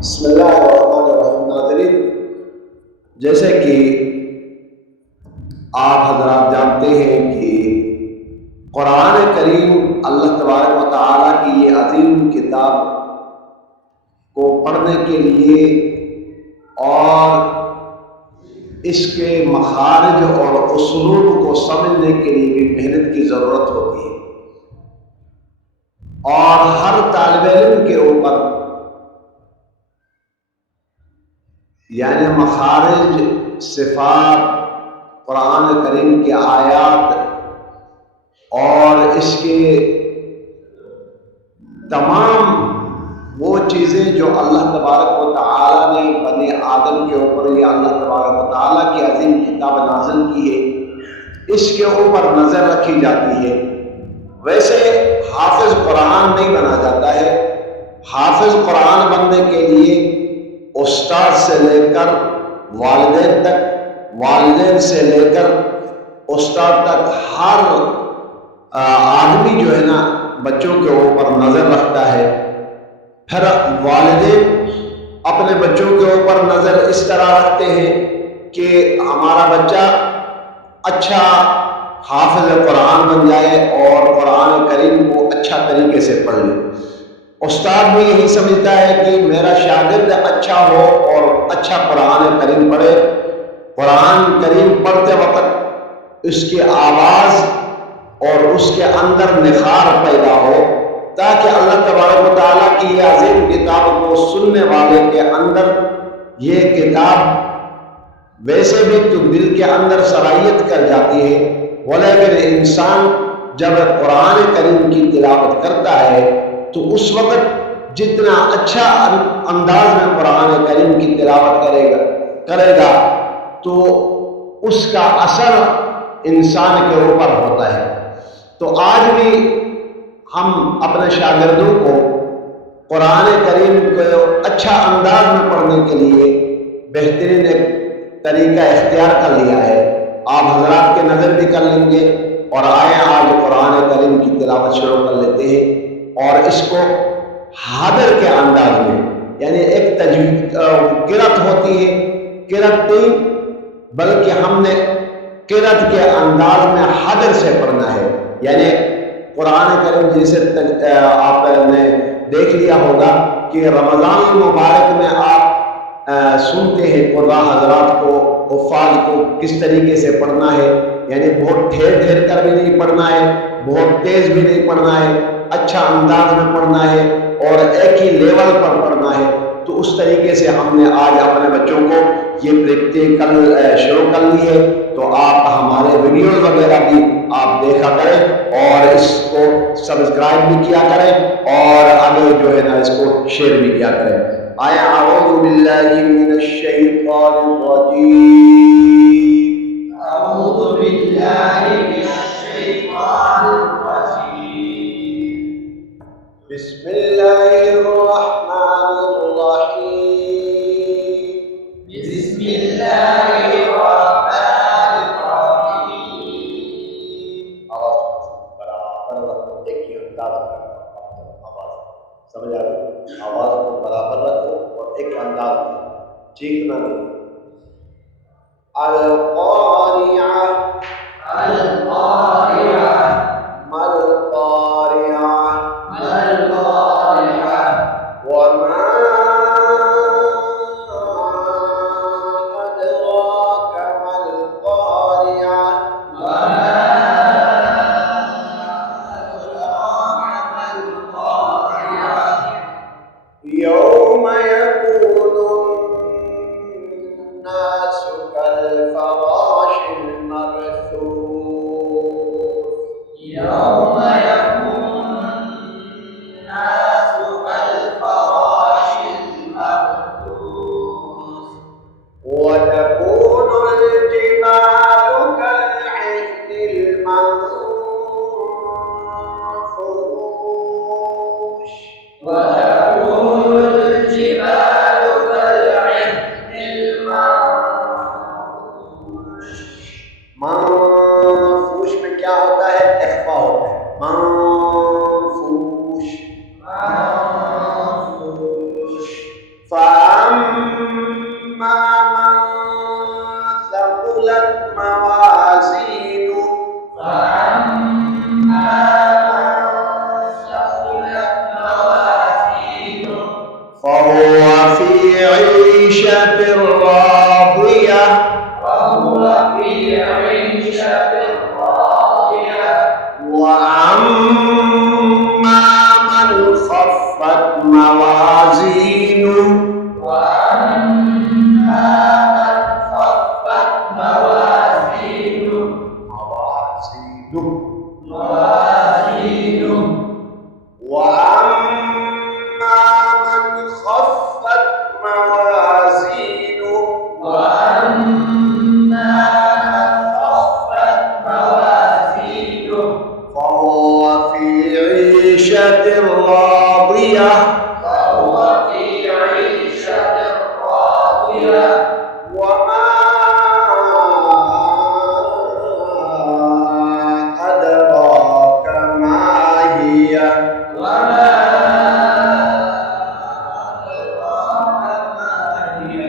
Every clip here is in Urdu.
بسم اللہ الرحمن الرحیم۔ ناظرین، جیسے کہ آپ حضرات جانتے ہیں کہ قرآن کریم اللہ تبارک و تعالیٰ کی یہ عظیم کتاب کو پڑھنے کے لیے اور اس کے مخارج اور اسلوب کو سمجھنے کے لیے بھی محنت کی ضرورت ہوتی ہے، اور ہر طالب علم کے اوپر یعنی مخارج، صفات، قرآن کریم کی آیات اور اس کے تمام وہ چیزیں جو اللہ تبارک و تعالیٰ نے بنی آدم کے اوپر یا اللہ تبارک و تعالیٰ کی عظیم کتاب نازل کی ہے، اس کے اوپر نظر رکھی جاتی ہے۔ ویسے حافظ قرآن نہیں بنا جاتا ہے۔ حافظ قرآن بننے کے لیے استاد سے لے کر والدین تک، والدین سے لے کر استاد تک، ہر آدمی جو ہے نا بچوں کے اوپر نظر رکھتا ہے۔ پھر والدین اپنے بچوں کے اوپر نظر اس طرح رکھتے ہیں کہ ہمارا بچہ اچھا حافظ قرآن بن جائے اور قرآن کریم کو اچھا طریقے سے پڑھ لے۔ استاد بھی یہی سمجھتا ہے کہ میرا شاگرد اچھا ہو اور اچھا قرآن کریم پڑھے، قرآن کریم پڑھتے وقت اس کی آواز اور اس کے اندر نخار پیدا ہو، تاکہ اللہ تبارک و تعالیٰ کی یہ عظیم کتاب کو سننے والے کے اندر یہ کتاب ویسے بھی تو دل کے اندر سرائیت کر جاتی ہے، ولیکن انسان جب قرآن کریم کی تلاوت کرتا ہے تو اس وقت جتنا اچھا انداز میں قرآن کریم کی تلاوت کرے گا تو اس کا اثر انسان کے اوپر ہوتا ہے۔ تو آج بھی ہم اپنے شاگردوں کو قرآن کریم کو اچھا انداز میں پڑھنے کے لیے بہترین ایک طریقہ اختیار کر لیا ہے۔ آپ حضرات کے نظر بھی کر لیں گے، اور آئیں آج قرآن کریم کی تلاوت شروع کر لیتے ہیں، اور اس کو حاضر کے انداز میں، یعنی ایک قرأت ہوتی ہے، قرأت نہیں بلکہ ہم نے قرأت کے انداز میں حاضر سے پڑھنا ہے۔ یعنی قرآن کریم جیسے آپ نے دیکھ لیا ہوگا کہ رمضان المبارک میں آپ سنتے ہیں قراء حضرات کو، حفاظ کو کس طریقے سے پڑھنا ہے، یعنی بہت ٹھہر ٹھہر کر بھی نہیں پڑھنا ہے، بہت تیز بھی نہیں پڑھنا ہے، اچھا انداز میں پڑھنا ہے اور ایک ہی لیول پر پڑھنا ہے۔ تو اس طریقے سے ہم نے آج اپنے بچوں کو یہ پریکٹیکل شروع کر لی ہے۔ تو آپ ہمارے ویڈیوز وغیرہ بھی آپ دیکھا کریں اور اس کو سبسکرائب بھی کیا کریں، اور آگے جو ہے نا اس کو شیئر بھی کیا کریں۔ آیا اعوذ باللہ من الشیطان الرجیم، اعوذ باللہ من الشیطان الرجیم، بسم اللہ الرحمن الرحیم، بسم اللہ الرحمن الرحیم۔ آواز برابر رکھو، ایک ہی انداز میں آواز سمجھ آ گئی؟ آواز کو برابر رکھو اور ایک انداز میں، چیخنا نہیں۔ القاریہ، القاریہ، ما القاریہ، ما القاریہ، وما أدراك ما القارعة، وما أدراک ما القاریہ، يوم يكون الناس كالفراش المبثوث، یوم یکون الناس کالفراش المبثوث، وتكون الجبال كالعهن المنفوش، وتكون الجبال كالعهن المنفوش۔ منفوش میں کیا ہوتا ہے؟ اخفا ہوتا ہے، منفوش۔ منفوش، فا عيشة راضية فهو في عيشة راضية وأما من خفت موازينه وأما من خفت موازينه وأما من خفت موازينه وأما من خفت موازينه فهو في عيشة راضية فهو في عيشة راضية وما أدراك ما هي وما أدراك ما هي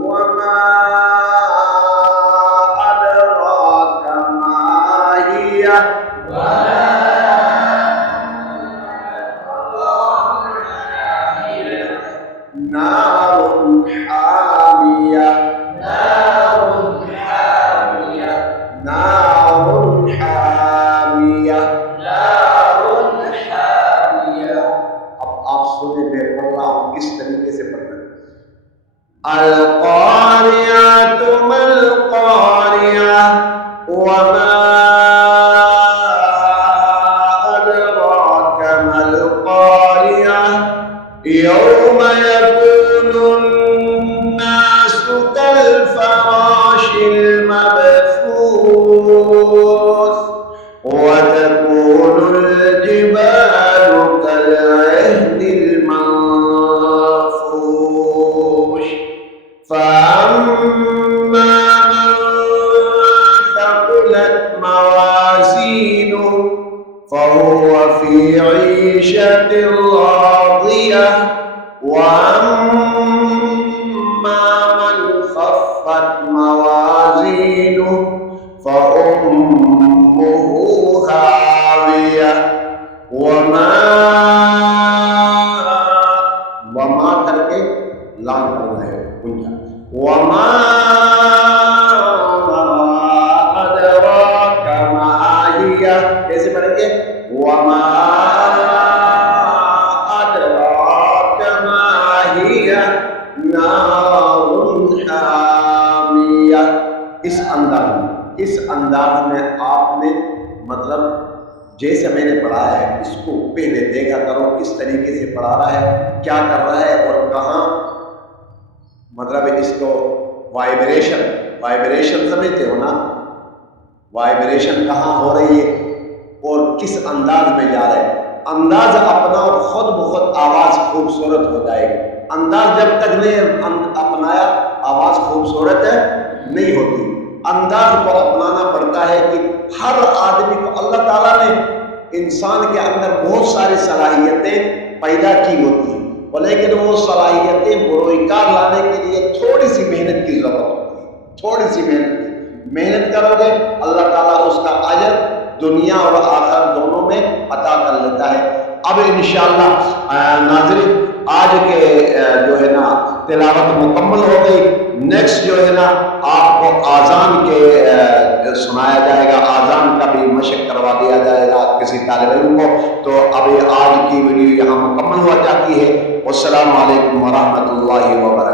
وما أدراك ما هي نار حامية نار حامية نار حامية نار حامية اب آپ سنیں میں پڑھ رہا ہوں کس طریقے سے پڑھنا ہے القاریات ما القاریہ وما أدراك ما القارعة يوم يكون الناس كالفراش المبثوث وتكون الجبال كالعهن المنفوش فأما من ثقلت موازينه فهو في عيشة راضية وأما من خفت موازينه فأمه هاوية وما کر کے لام کرنا ہے وما أدراك ما هي کیسے پڑھیں گے وما أدراك ما هي نار حامية اس انداز میں آپ نے مطلب جیسے میں نے پڑھا ہے اس کو پہلے دیکھا کرو کس طریقے سے پڑھا رہا ہے کیا کر رہا ہے اور کہاں مطلب اس کو وائبریشن سمجھتے ہو نا وائبریشن کہاں ہو رہی ہے اور کس انداز میں جا رہا ہے انداز اپنا اور خود بخود آواز خوبصورت ہو جائے گی انداز جب تک نہیں اپنایا آواز خوبصورت نہیں ہوتی انداز کو اپنانا پڑتا ہے کہ ہر آدمی کو اللہ تعالیٰ نے انسان کے اندر بہت ساری صلاحیتیں پیدا کی ہوتی ہیں لیکن وہ صلاحیتیں بروئکار لانے کے لیے تھوڑی سی محنت کی ضرورت ہوتی ہے تھوڑی سی محنت کرو گے اللہ تعالیٰ اس کا اجر دنیا اور آخرت دونوں میں عطا کر لیتا ہے اب انشاءاللہ ناظرین آج کے جو ہے نا تلاوت مکمل ہو گئی نیکسٹ جو ہے نا آپ کو آذان کے سنایا جائے گا آذان کا بھی مشق کروا دیا جائے گا کسی طالب علم کو تو ابھی آج کی ویڈیو یہاں مکمل ہو جاتی ہے والسلام علیکم ورحمۃ اللہ وبرکاتہ